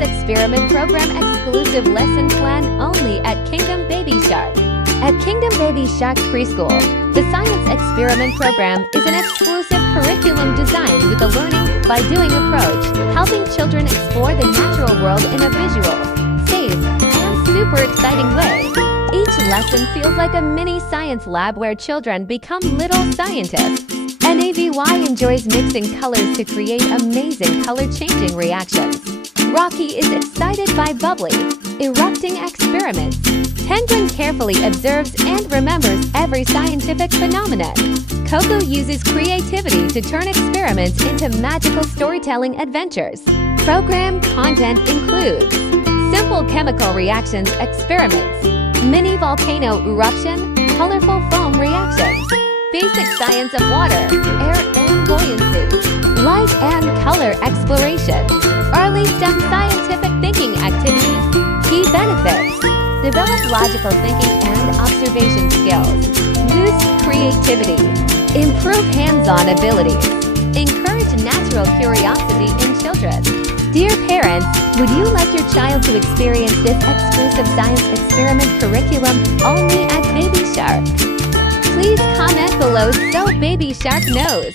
Science Experiment Program exclusive lesson plan only at Kingdom Baby Shark. At Kingdom Baby Shark Preschool, the Science Experiment Program is an exclusive curriculum designed with a learning by doing approach, helping children explore the natural world in a visual, safe, and super exciting way. Each lesson feels like a mini science lab where children become little scientists. NAVY enjoys mixing colors to create amazing color-changing reactions. Rocky is excited by bubbly, erupting experiments. Penguin carefully observes and remembers every scientific phenomenon. COCO uses creativity to turn experiments into magical storytelling adventures. Program content includes simple chemical reactions experiments, mini volcano eruption, colorful foam reactions, basic science of water, air and buoyancy, light and color exploration, early STEM scientific thinking activities, key benefits, develop logical thinking and observation skills, boost creativity, improve hands-on abilities, encourage natural curiosity in children. Dear parents, would you like your child to experience this exclusive science experiment curriculum only at Baby Shark? Please comment below so Baby Shark knows.